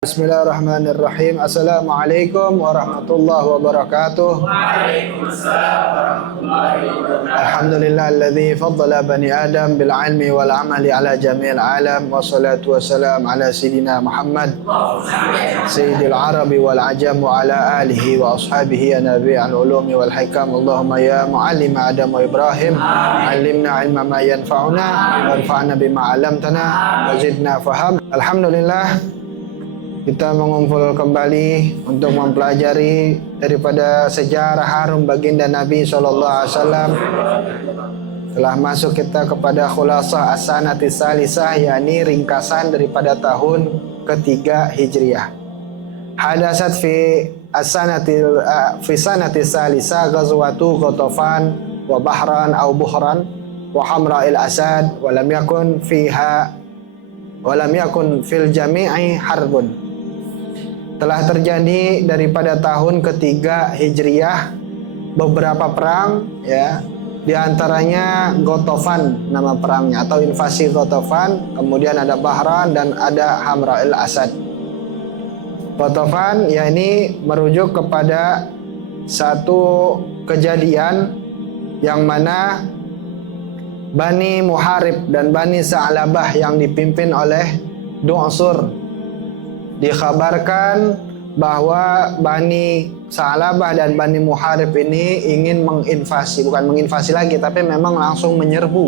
Bismillahirrahmanirrahim. Assalamualaikum warahmatullahi wabarakatuh. Waalaikumsalam warahmatullahi wabarakatuh. Alhamdulillahilladzi faddala bani Adam bil ilmi wal amali ala jami'il alam. Wassalatu wassalam ala sayyidina Muhammad sayyidil arabi wal ajam wa ala alihi wa ashabihi nabi'al ulumi wal hikam. Allahumma ya muallim Adam wa Ibrahim, allimna ilma ma yanfa'una warfa'na bima 'allamtana wa zidna faham. Alhamdulillah, kita mengumpul kembali untuk mempelajari daripada sejarah harum baginda Nabi SAW. Telah masuk kita kepada khulasah as-sanatis salisah, yakni ringkasan daripada tahun ketiga Hijriah. Hadasat fi sanatis salisah ghazwatu Ghatafan wa Bahran au Buhran wa Hamra'il Asad wa lam yakun fil jami'i harbun. Telah terjadi daripada tahun ketiga Hijriah beberapa perang, ya. Di antaranya Ghatafan nama perangnya atau invasi Ghatafan, kemudian ada Bahran dan ada Hamra'il Asad. Ghatafan ya ini merujuk kepada satu kejadian yang mana Bani Muharib dan Bani Sa'labah yang dipimpin oleh Du'sur dikhabarkan bahwa Bani Sa'labah dan Bani Muharib ini ingin menginvasi, bukan menginvasi lagi, tapi memang langsung menyerbu,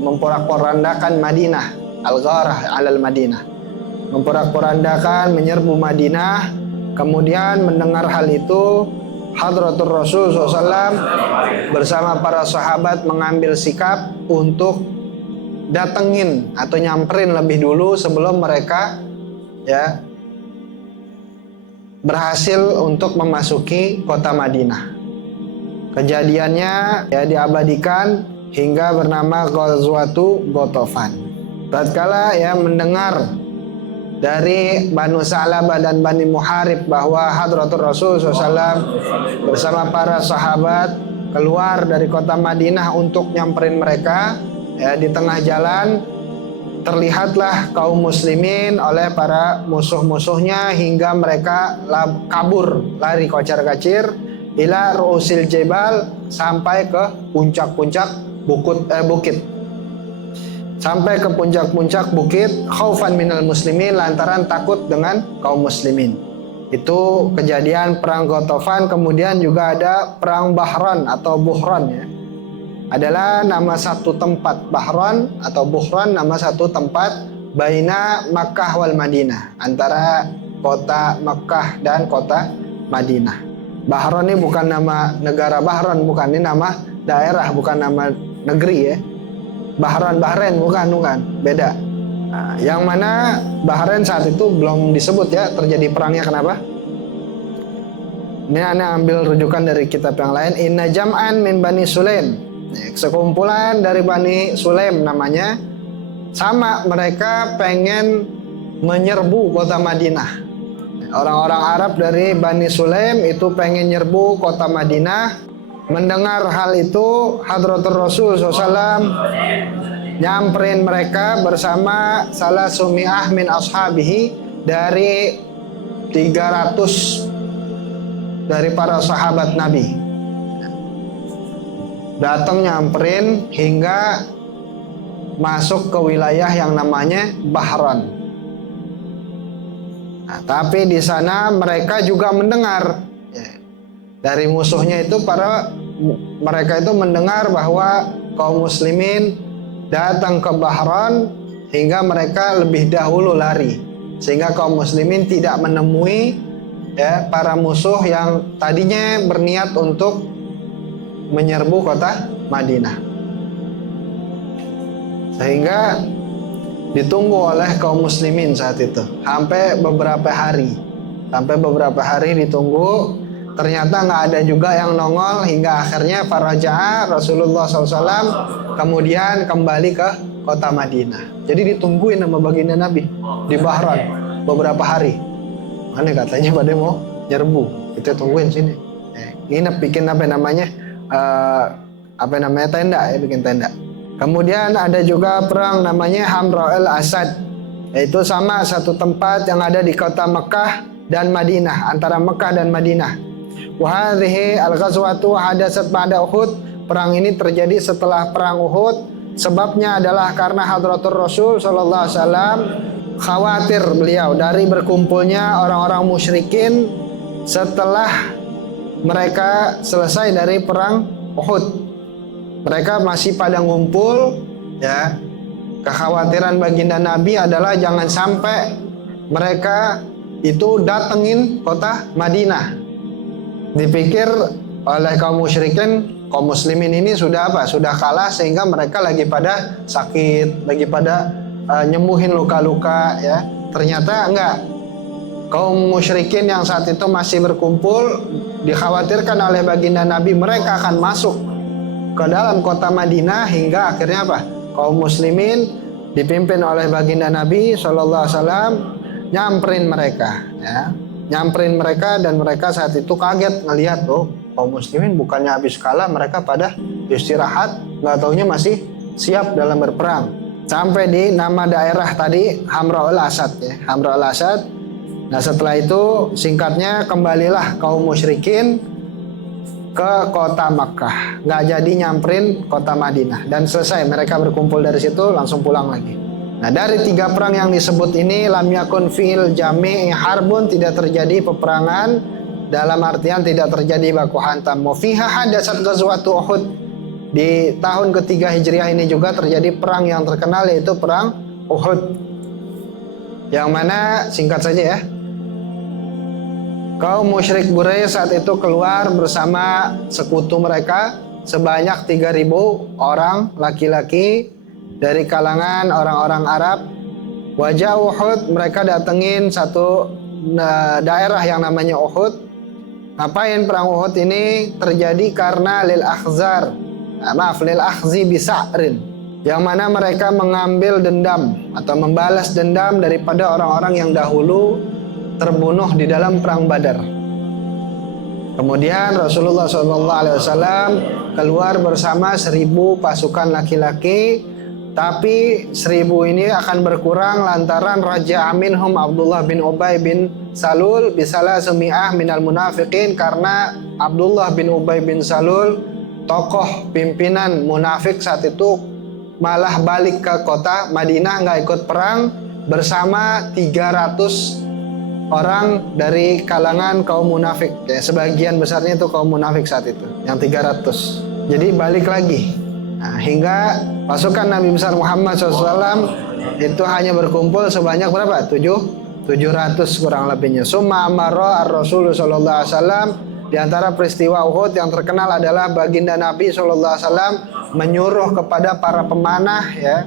memporak-porandakan Madinah, al-gharah alal Madinah, memporak-porandakan, menyerbu Madinah. Kemudian mendengar hal itu, Hadratur Rasul SAW bersama para sahabat mengambil sikap untuk datengin atau nyamperin lebih dulu sebelum mereka ya berhasil untuk memasuki kota Madinah. Kejadiannya ya diabadikan hingga bernama Ghazwatu Ghatafan. Tatkala ya mendengar dari Banu Sa'labah dan Bani Muharib bahwa Hadratur Rasul SAW bersama para sahabat keluar dari kota Madinah untuk nyamperin mereka, ya di tengah jalan terlihatlah kaum muslimin oleh para musuh-musuhnya hingga mereka kabur, lari kocar-kacir ila ru'usil jebal, sampai ke puncak-puncak bukit. Sampai ke puncak-puncak bukit, khaufan minal muslimin, lantaran takut dengan kaum muslimin. Itu kejadian perang Ghatafan. Kemudian juga ada perang Bahran atau Buhran, ya. Adalah nama satu tempat. Bahran atau Buhran nama satu tempat baina Makkah wal Madinah, antara kota Makkah dan kota Madinah. Bahran ini bukan nama negara Bahran, bukan, ini nama daerah, bukan nama negeri, ya. Bahrain bukan, beda. Nah, yang mana Bahrain saat itu belum disebut, ya, terjadi perangnya. Kenapa? Ini Anda ambil rujukan dari kitab yang lain. Inna jam'an min Bani Sulaim, sekumpulan dari Bani Sulaim namanya, sama, mereka pengen menyerbu kota Madinah. Orang-orang Arab dari Bani Sulaim itu pengen nyerbu kota Madinah. Mendengar hal itu, Hadratur Rasul SAW nyamperin mereka bersama salah sumi'ah min ashabihi, dari 300 dari para sahabat Nabi. Datang nyamperin hingga masuk ke wilayah yang namanya Bahran. Nah, tapi di sana mereka juga mendengar, ya, dari musuhnya itu, mereka itu mendengar bahwa kaum muslimin datang ke Bahran, hingga mereka lebih dahulu lari, sehingga kaum muslimin tidak menemui, ya, para musuh yang tadinya berniat untuk menyerbu kota Madinah. Sehingga ditunggu oleh kaum muslimin saat itu sampai beberapa hari ditunggu. Ternyata nggak ada juga yang nongol, hingga akhirnya faraja'a Rasulullah SAW kemudian kembali ke kota Madinah. Jadi ditungguin sama baginda Nabi di Bahran beberapa hari. Mana katanya pada mau nyerbu, kita tungguin sini. Nginep, bikin tenda, ya, bikin tenda. Kemudian ada juga perang namanya Hamra'il Asad. yaitu sama satu tempat yang ada di kota Mekah dan Madinah, antara Mekah dan Madinah. Wa hadhihi al-ghazwatu hadatsat ba'da Uhud. Perang ini terjadi setelah perang Uhud. Sebabnya adalah karena Hadratur Rasul sallallahu alaihi wasallam khawatir beliau dari berkumpulnya orang-orang musyrikin setelah mereka selesai dari perang Uhud. Mereka masih pada ngumpul, ya. Kekhawatiran baginda Nabi adalah jangan sampai mereka itu datengin kota Madinah. Dipikir oleh kaum musyrikin, kaum muslimin ini sudah apa? Sudah kalah sehingga mereka lagi pada sakit, lagi pada nyembuhin luka-luka, ya. Ternyata enggak. Kaum musyrikin yang saat itu masih berkumpul dikhawatirkan oleh baginda Nabi mereka akan masuk ke dalam kota Madinah hingga akhirnya apa? Kaum muslimin dipimpin oleh baginda Nabi SAW nyamperin mereka, ya. Nyamperin mereka dan mereka saat itu kaget ngelihat kaum muslimin bukannya habis kalah, mereka pada istirahat, nggak taunya masih siap dalam berperang. Sampai di nama daerah tadi Hamra'ul Asad, ya, Hamra'ul Asad. Nah setelah itu singkatnya kembalilah kaum musyrikin ke kota Makkah, nggak jadi nyamperin kota Madinah, dan selesai mereka berkumpul dari situ langsung pulang lagi. Nah dari 3 perang yang disebut ini, lam yakun fi'il jami' harbun, tidak terjadi peperangan dalam artian tidak terjadi baku hantam. Fiha hadatsat ghazwatu Uhud. Di tahun ketiga Hijriah ini juga terjadi perang yang terkenal, yaitu perang Uhud, yang mana singkat saja ya, kaum musyrik Quraisy saat itu keluar bersama sekutu mereka sebanyak 3.000 orang laki-laki dari kalangan orang-orang Arab. Wajah Uhud, mereka datengin satu daerah yang namanya Uhud. Ngapain perang Uhud ini terjadi? Karena lil akhzi bisa'rin, yang mana mereka mengambil dendam atau membalas dendam daripada orang-orang yang dahulu terbunuh di dalam perang Badar. Kemudian Rasulullah SAW keluar bersama 1.000 pasukan laki-laki, tapi 1.000 ini akan berkurang lantaran Raja Aminhum Abdullah bin Ubay bin Salul bisalah sumi'ah minal munafiqin, karena Abdullah bin Ubay bin Salul, tokoh pimpinan munafik saat itu, malah balik ke kota Madinah, nggak ikut perang bersama 300 orang dari kalangan kaum munafik, ya, sebagian besarnya itu kaum munafik saat itu, yang 300. Jadi balik lagi. Nah, hingga pasukan Nabi besar Muhammad SAW itu hanya berkumpul sebanyak berapa? 700 kurang lebihnya. Summa amara ar-Rasul sallallahu alaihi wasallam. Di antara peristiwa Uhud yang terkenal adalah baginda Nabi sallallahu alaihi wasallam menyuruh kepada para pemanah, ya,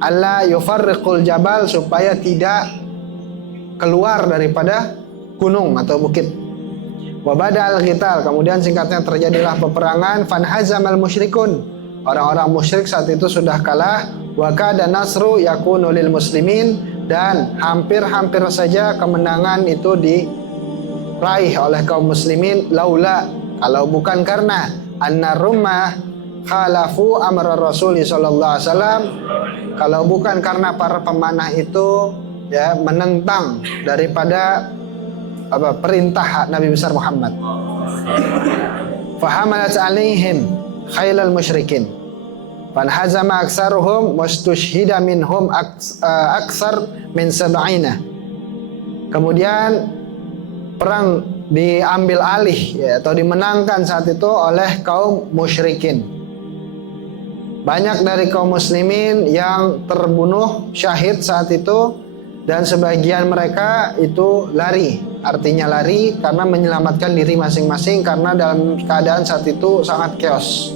alla yufarriqul jabal, supaya tidak keluar daripada gunung atau bukit. Wa badal qital, kemudian singkatnya terjadilah peperangan. Fanhazamal musyrikun, orang-orang musyrik saat itu sudah kalah. Wa kada nasru yakunu lil muslimin, dan hampir-hampir saja kemenangan itu diraih oleh kaum muslimin. Laula, kalau bukan karena anna rumah khalafu amra Rasul sallallahu alaihi wasallam, kalau bukan karena para pemanah itu, ya, menentang daripada perintah Nabi besar Muhammad. Fahamalat alaihim khailal musyrikin fanhazama aksaruhum wastushhida minhum aksar min sab'ina. Kemudian perang diambil alih, ya, atau dimenangkan saat itu oleh kaum musyrikin. Banyak dari kaum muslimin yang terbunuh syahid saat itu, dan sebagian mereka itu lari. Artinya lari karena menyelamatkan diri masing-masing, karena dalam keadaan saat itu sangat chaos.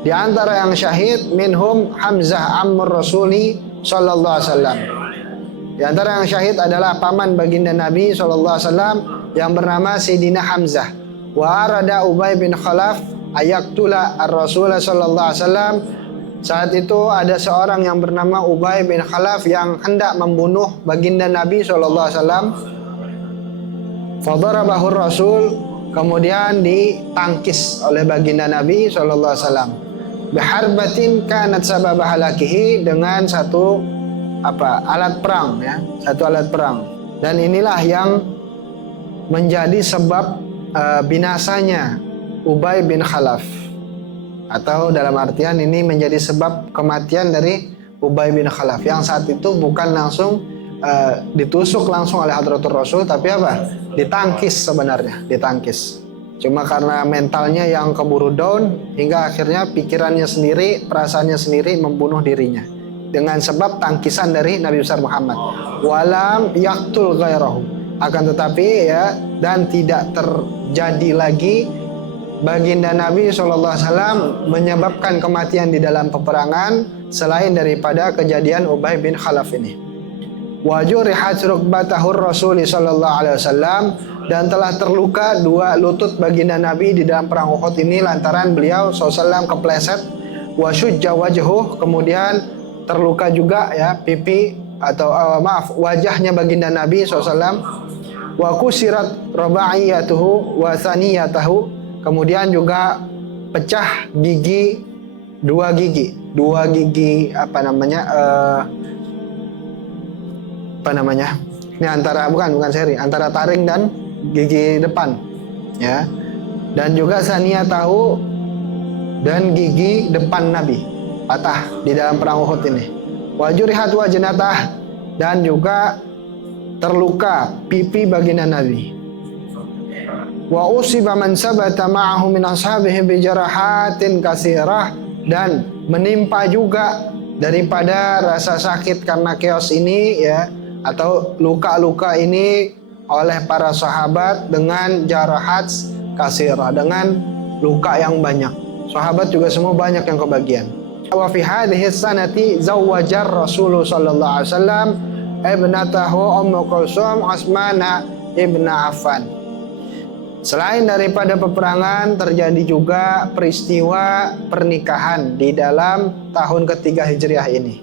Di antara yang syahid minhum Hamzah ammur Rasuli sallallahu alaihi wasallam. Di antara yang syahid adalah paman baginda Nabi sallallahu alaihi wasallam yang bernama Sayyidina Hamzah. Wa arada Ubay bin Khalaf ayaktula ar-Rasul sallallahu alaihi wasallam. Saat itu ada seorang yang bernama Ubay bin Khalaf yang hendak membunuh baginda Nabi sallallahu alaihi wasallam. Fadarabahu Rasul, kemudian ditangkis oleh baginda Nabi sallallahu alaihi wasallam. Biharbatin kanat sabab halakihi, dengan satu alat perang ya, satu alat perang. Dan inilah yang menjadi sebab binasanya Ubay bin Khalaf, atau dalam artian ini menjadi sebab kematian dari Ubay bin Khalaf yang saat itu bukan langsung ditusuk langsung oleh Hadratul Rasul, tapi ditangkis sebenarnya, ditangkis. Cuma karena mentalnya yang keburu down hingga akhirnya pikirannya sendiri, perasaannya sendiri membunuh dirinya dengan sebab tangkisan dari Nabi besar Muhammad. Walam yaktul ghairahu, akan tetapi ya, dan tidak terjadi lagi baginda Nabi SAW menyebabkan kematian di dalam peperangan selain daripada kejadian Ubay bin Khalaf ini. Wajurihat rukbatahur Rasul sallallahu alaihi wasallam, dan telah terluka dua lutut baginda Nabi di dalam perang Uhud ini lantaran beliau SAW kepleset. Wasyujja wajhuh, kemudian terluka juga ya pipi atau wajahnya baginda Nabi SAW. Wa kusirat rabaiyatuhu wa thaniyatahu, kemudian juga pecah gigi dua gigi ini antara bukan seri, antara taring dan gigi depan ya, dan juga saniyatahu, dan gigi depan Nabi patah di dalam perang Uhud ini. Wajurihat wajnatah, dan juga terluka pipi baginda Nabi. Wa usiba man sabata ma'ahu min ashabihi bi jarahatin katsirah, dan menimpa juga daripada rasa sakit karena chaos ini ya, atau luka-luka ini oleh para sahabat dengan jarahat katsirah, dengan luka yang banyak. Sahabat juga semua banyak yang kebagian. Wa fi hadhihi sanati zawwajar Rasul sallallahu alaihi wasallam ibnatahu Ummu Kulsum Utsman ibn Affan. Selain daripada peperangan, terjadi juga peristiwa pernikahan di dalam tahun ketiga Hijriah ini,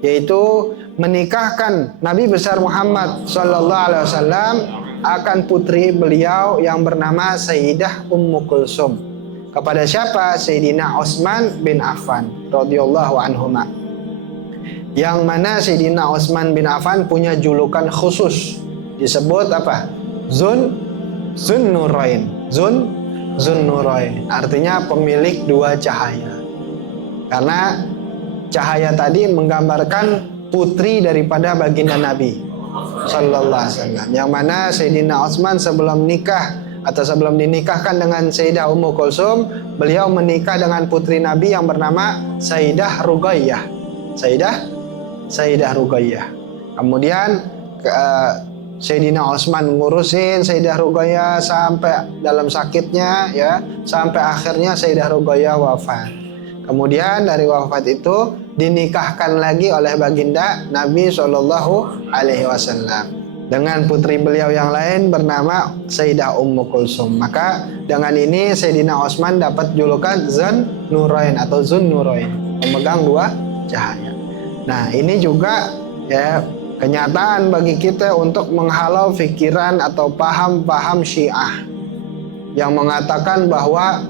yaitu menikahkan Nabi besar Muhammad sallallahu alaihi wasallam akan putri beliau yang bernama Sayyidah Ummu Kulsum. Kepada siapa? Sayyidina Utsman bin Affan radhiyallahu anhuma. Yang mana Sayyidina Utsman bin Affan punya julukan khusus, disebut Zunnurain. Zunnurain artinya pemilik dua cahaya. Karena cahaya tadi menggambarkan putri daripada baginda Nabi sallallahu alaihi wasallam. Yang mana Sayyidina Utsman sebelum nikah atau sebelum dinikahkan dengan Sayyidah Ummu Kulsum, beliau menikah dengan putri Nabi yang bernama Sayyidah Ruqayyah. Sayyidah Ruqayyah. Kemudian Sayyidina Utsman ngurusin Sayyidah Ruqayyah sampai dalam sakitnya ya, sampai akhirnya Sayyidah Ruqayyah wafat. Kemudian dari wafat itu dinikahkan lagi oleh baginda Nabi Shallallahu Alaihi Wasallam dengan putri beliau yang lain bernama Sayyidah Ummu Kulsum. Maka dengan ini Sayyidina Utsman dapat julukan Zunnurain atau Zunnurain, pemegang dua cahaya. Nah ini juga ya kenyataan bagi kita untuk menghalau pikiran atau paham-paham Syiah yang mengatakan bahwa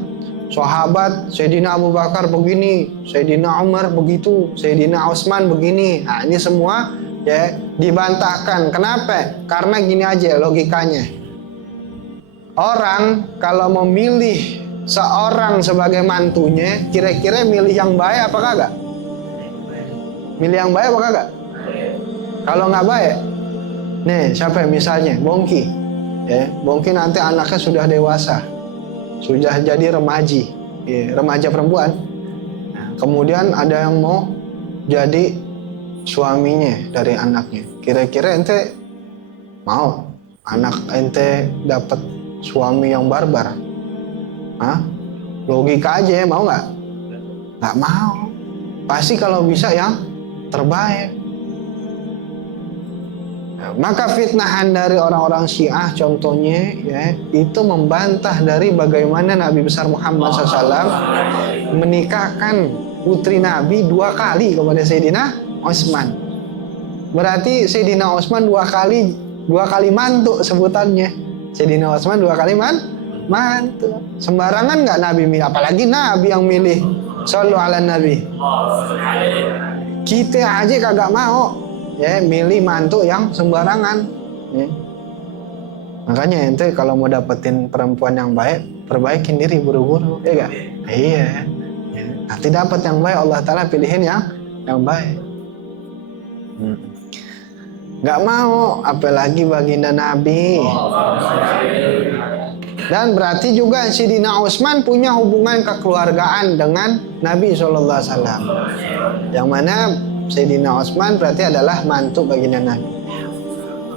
sahabat Sayyidina Abu Bakar begini, Sayyidina Umar begitu, Sayyidina Utsman begini. Nah ini semua ya dibantahkan. Kenapa? Karena gini aja logikanya. Orang kalau memilih seorang sebagai mantunya, kira-kira milih yang baik apa kagak? Milih yang baik apa kagak? Kalau nggak baik, nih siapa misalnya Bongki, ya Bongki nanti anaknya sudah dewasa, sudah jadi remaji, ya, remaja perempuan. Nah, kemudian ada yang mau jadi suaminya dari anaknya. Kira-kira ente mau anak ente dapat suami yang barbar? Hah? Logika aja, mau nggak? Nggak mau. Pasti kalau bisa yang terbaik. Maka fitnahan dari orang-orang Syiah contohnya ya, itu membantah dari bagaimana Nabi besar Muhammad SAW menikahkan putri Nabi dua kali kepada Sayyidina Utsman. Berarti Sayyidina Utsman dua kali mantu sebutannya. Sayyidina Utsman dua kali mantu. Sembarangan nggak Nabi milih, apalagi Nabi yang milih. Shallu ala Nabi. Kita aja kagak mau. ya milih mantu yang sembarangan. Ya. Makanya ente kalau mau dapetin perempuan yang baik, perbaikin diri buru-buru, ya gak? Iya. Ya. Nanti dapat yang baik, Allah Ta'ala pilihin yang baik. Gak mau, apalagi baginda Nabi. Dan berarti juga Sayyidina Utsman punya hubungan kekeluargaan dengan Nabi SAW. Yang mana Sayyidina Utsman berarti adalah mantu baginda Nabi.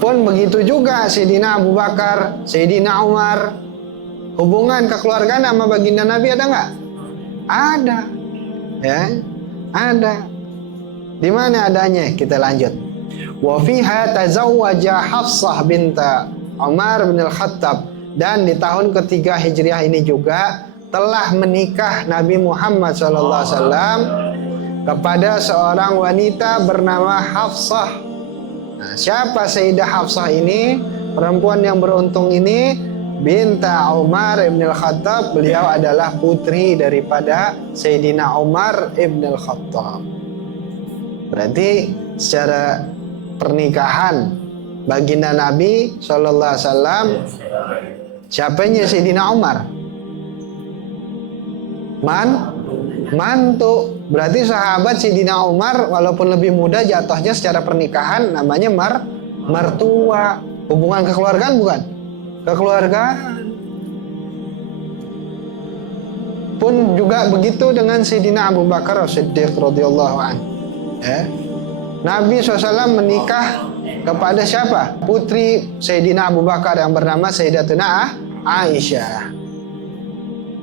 Pun begitu juga Sayyidina Abu Bakar, Sayyidina Umar. Hubungan kekeluargaan sama baginda Nabi ada nggak? Ada. Ya, ada. Di mana adanya? Kita lanjut. Wa fiha tazawwaja Hafsah binta Umar bin Al-Khattab, dan di tahun ketiga Hijriah ini juga telah menikah Nabi Muhammad SAW kepada seorang wanita bernama Hafsah. Nah, siapa Sayyidah Hafsah ini? Perempuan yang beruntung ini binta Umar ibn Al-Khattab. Beliau adalah putri daripada Sayyidina Umar ibn Al-Khattab. Berarti secara pernikahan baginda Nabi SAW, siapanya Sayyidina Umar? Mantu. Berarti sahabat Sayyidina Umar walaupun lebih muda jatuhnya secara pernikahan namanya mertua. Hubungan kekeluargaan bukan? Kekeluargaan. Pun juga begitu dengan Sayyidina Abu Bakar As-Siddiq radhiyallahu anhu. Ya. Nabi SAW menikah kepada siapa? Putri Sayyidina Abu Bakar yang bernama Sayyidatuna Aisyah.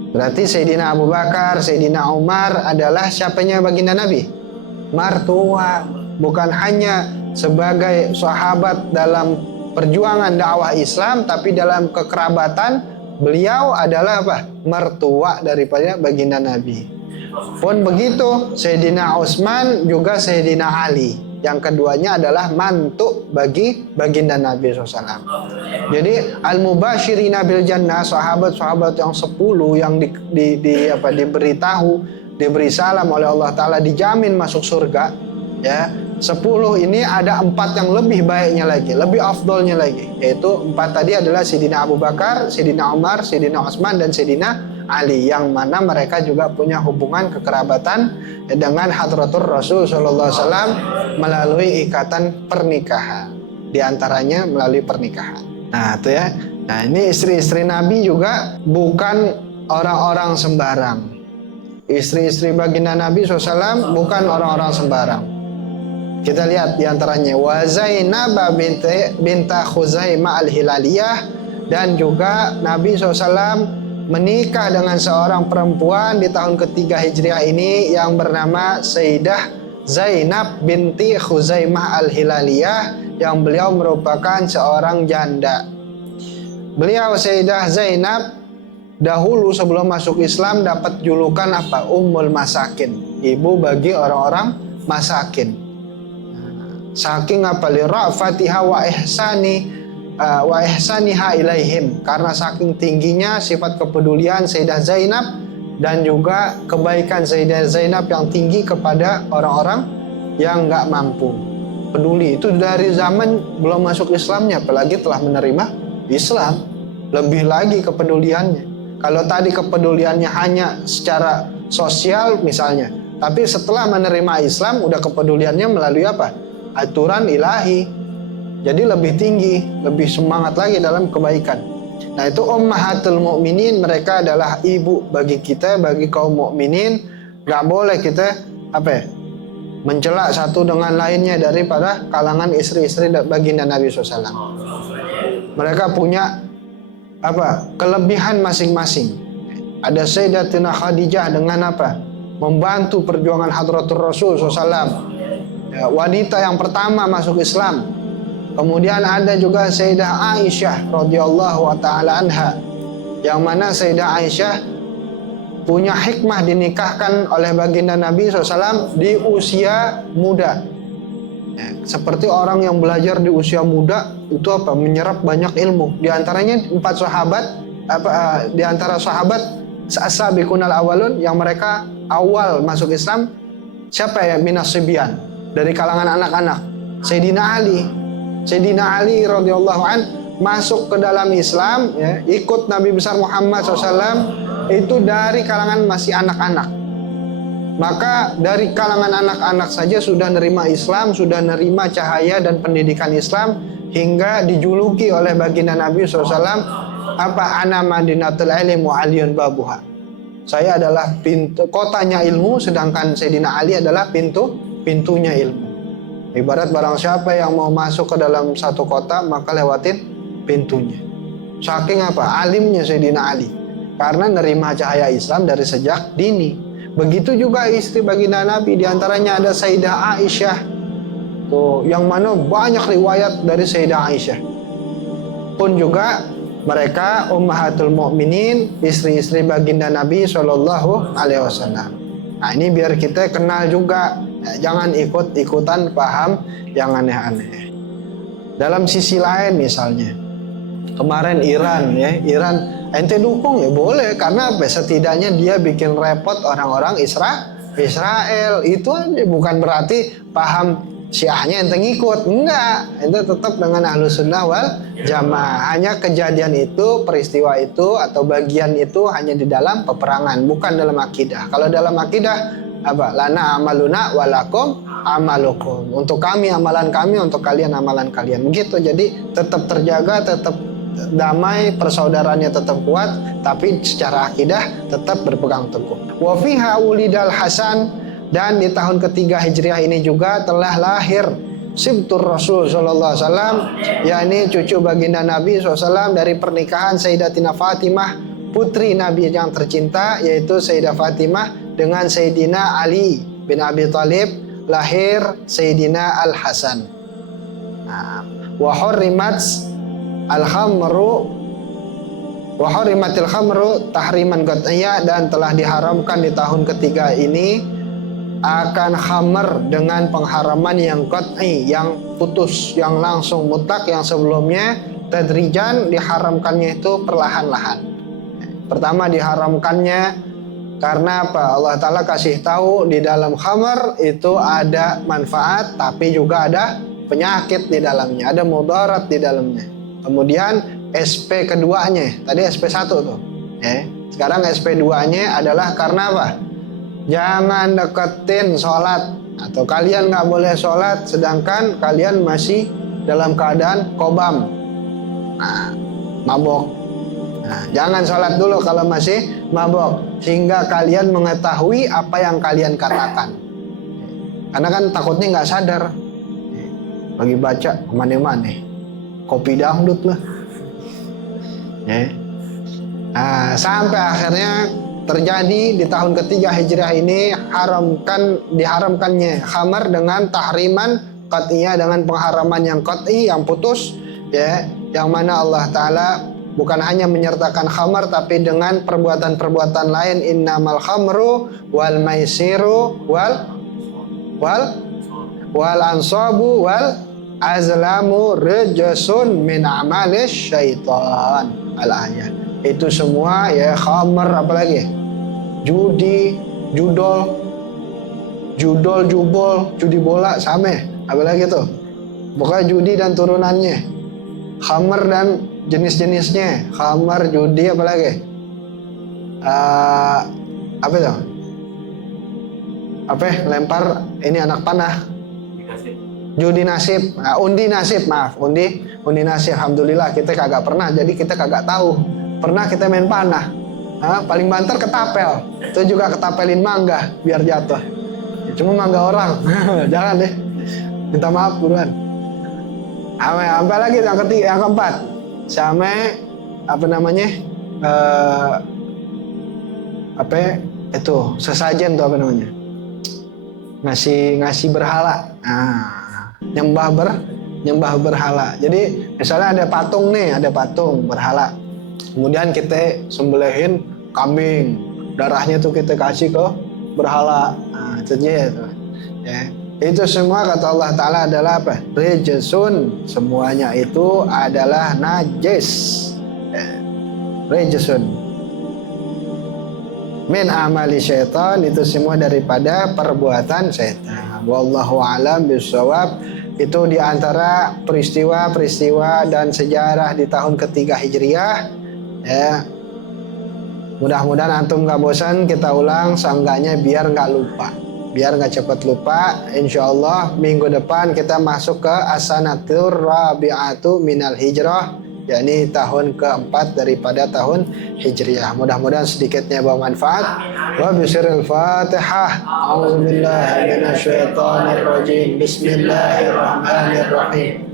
Berarti Sayyidina Abu Bakar, Sayyidina Umar adalah siapanya baginda Nabi? Mertua. Bukan hanya sebagai sahabat dalam perjuangan dakwah Islam, tapi dalam kekerabatan beliau adalah apa? Mertua daripada baginda Nabi. Pun begitu Sayyidina Utsman juga Sayyidina Ali. Yang keduanya adalah mantu bagi baginda Nabi SAW. Jadi al-mubashirina bil jannah, sahabat-sahabat yang 10 yang diberitahu, diberi salam oleh Allah Ta'ala, dijamin masuk surga. Ya, 10 ini ada 4 yang lebih baiknya lagi, lebih afdolnya lagi. Yaitu 4 tadi adalah Sayyidina Abu Bakar, Sayyidina Umar, Sayyidina Utsman, dan Sayyidina Ali, yang mana mereka juga punya hubungan kekerabatan dengan Hadratur Rasul Sallallahu Alaihi Wasallam melalui ikatan pernikahan. Di antaranya melalui pernikahan. Nah, itu ya. Nah, ini istri-istri Nabi juga bukan orang-orang sembarang. Istri-istri baginda Nabi SAW bukan orang-orang sembarang. Kita lihat di antaranya wa Zainab binta Khuzaimah al-Hilaliyah, dan juga Nabi SAW menikah dengan seorang perempuan di tahun ketiga Hijriah ini yang bernama Sayyidah Zainab binti Khuzaimah al-Hilaliyah, yang beliau merupakan seorang janda. Beliau Sayyidah Zainab dahulu sebelum masuk Islam dapat julukan apa? Ummul Masakin, ibu bagi orang-orang masakin. Saking apa? Li ra'fatiha wa ihsaniha ilaihim, karena saking tingginya sifat kepedulian Sayyidah Zainab dan juga kebaikan Sayyidah Zainab yang tinggi kepada orang-orang yang nggak mampu. Peduli itu dari zaman belum masuk Islamnya, apalagi telah menerima Islam, lebih lagi kepeduliannya. Kalau tadi kepeduliannya hanya secara sosial misalnya, tapi setelah menerima Islam udah kepeduliannya melalui apa? Aturan ilahi. Jadi lebih tinggi, lebih semangat lagi dalam kebaikan. Nah, itu ummahatul mukminin, mereka adalah ibu bagi kita, bagi kaum mukminin. Gak boleh kita mencela satu dengan lainnya daripada kalangan istri-istri baginda Nabi SAW. Mereka punya kelebihan masing-masing. Ada Sayyidatina Khadijah dengan membantu perjuangan Hadratur Rasul SAW, wanita yang pertama masuk Islam. Kemudian ada juga Sayyidah Aisyah radhiyallahu taala anha, yang mana Sayyidah Aisyah punya hikmah dinikahkan oleh baginda Nabi SAW di usia muda. Seperti orang yang belajar di usia muda itu menyerap banyak ilmu. Di antaranya 4 sahabat, di antara sahabat as-sabiqunal awalun yang mereka awal masuk Islam, siapa ya? Minas Sibyan, dari kalangan anak-anak. Sayyidina Ali. Sayyidina Ali radhiyallahu an masuk ke dalam Islam, ya, ikut Nabi besar Muhammad SAW itu dari kalangan masih anak-anak. Maka dari kalangan anak-anak saja sudah nerima Islam, sudah nerima cahaya dan pendidikan Islam, hingga dijuluki oleh baginda Nabi SAW apa, ana madinatul ilmi wa aliyun babuha. Saya adalah pintu kotanya ilmu, sedangkan Sayyidina Ali adalah pintunya ilmu. Ibarat barang siapa yang mau masuk ke dalam satu kota, maka lewatin pintunya. Saking apa? Alimnya Sayyidina Ali. Karena nerima cahaya Islam dari sejak dini. Begitu juga istri baginda Nabi, diantaranya ada Sayyidah Aisyah. Tuh, yang mana banyak riwayat dari Sayyidah Aisyah. Pun juga mereka ummahatul mukminin, istri-istri baginda Nabi Shallallahu Alaihi Wasallam. Nah, ini biar kita kenal juga, ya, jangan ikut-ikutan paham yang aneh-aneh. Dalam sisi lain misalnya, kemarin Iran, ya, Iran ente dukung ya boleh, karena apa? Setidaknya dia bikin repot orang-orang Israel. Itu aja, bukan berarti paham Syiahnya ente ngikut, enggak, ente tetap dengan Ahlus Sunnah wal Jamaah. Hanya kejadian itu, peristiwa itu atau bagian itu hanya di dalam peperangan, bukan dalam akidah. Kalau dalam akidah apa? Lana amaluna walakum amalukum. Untuk kami amalan kami, untuk kalian amalan kalian. Begitu. Jadi tetap terjaga, tetap damai, persaudaraannya tetap kuat, tapi secara akidah tetap berpegang teguh. Wa fiha ulidal Hasan, dan di tahun ketiga Hijriah ini juga telah lahir Sibtur Rasul Sallallahu Alaihi Wasallam, yakni cucu baginda Nabi SAW dari pernikahan Sayyidatina Fatimah, putri Nabi yang tercinta, yaitu Sayyidah Fatimah dengan Sayyidina Ali bin Abi Thalib, lahir Sayyidina Al Hasan. Wa hurrimat al-khamru wa hurrimatil khamru tahriman qat'iyya, dan telah diharamkan di tahun ketiga ini akan khamar dengan pengharaman yang qat'i, yang putus, yang langsung mutlak. Yang sebelumnya tadrijan, diharamkannya itu perlahan-lahan. Pertama diharamkannya karena apa? Allah Ta'ala kasih tahu di dalam khamar itu ada manfaat, tapi juga ada penyakit di dalamnya, ada mudarat di dalamnya. Kemudian SP keduanya, tadi SP1 tuh, sekarang SP2-nya adalah karena apa? Jangan deketin sholat, atau kalian nggak boleh sholat sedangkan kalian masih dalam keadaan kobam, mabok. Jangan sholat dulu kalau masih mabok, sehingga kalian mengetahui apa yang kalian katakan. Karena kan takutnya nggak sadar, lagi baca kemana-mana, kopi dangdut lah. Sampai akhirnya terjadi di tahun ketiga Hijriah ini diharamkannya khamar dengan tahriman qat'iyah, dengan pengharaman yang qat'i, yang putus, ya, yang mana Allah Ta'ala bukan hanya menyertakan khamar tapi dengan perbuatan-perbuatan lain. Innamal khamru wal maisiru wal ansabu wal azlamu rijsun min amalis syaitan. Al-ayat. Itu semua ya, khamar, apalagi judi, judol, jubol, judi bola, sama, apalagi tuh, pokoknya judi dan turunannya, khamar dan jenis-jenisnya, khamar, judi, apalagi apa itu? Apa? Lempar ini anak panah, judi nasib, undi nasib, maaf, undi nasib. Alhamdulillah kita kagak pernah, jadi kita kagak tahu. Pernah kita main panah, paling banter ketapel, itu juga ketapelin mangga biar jatuh. Cuma mangga orang, jangan deh, minta maaf buruan. Apa lagi yang ketiga, yang keempat, sama apa namanya, apa itu sesajen tuh apa namanya, ngasih berhala, nyembah berhala. Jadi misalnya ada patung nih, ada patung berhala. Kemudian kita sembelihin kambing, darahnya tuh kita kasih ke berhala. Itu aja tuh. Ya. Itu semua kata Allah Ta'ala adalah apa? Rijsun. Semuanya itu adalah najis. Rijsun. Min amali syaitan, itu semua daripada perbuatan syaitan. Wallahu a'lam bishawab. Itu di antara peristiwa-peristiwa dan sejarah di tahun ketiga Hijriah. Ya, mudah-mudahan antum gak bosan, kita ulang seenggaknya biar gak lupa, biar gak cepat lupa. Insya Allah minggu depan kita masuk ke as-sanatur rabi'atu minal hijrah, yakni tahun keempat daripada tahun Hijriah. Mudah-mudahan sedikitnya bermanfaat. Wa bisiril Fatihah. A'udzubillahi minasyaitonir rajim. Bismillahirrahmanirrahim.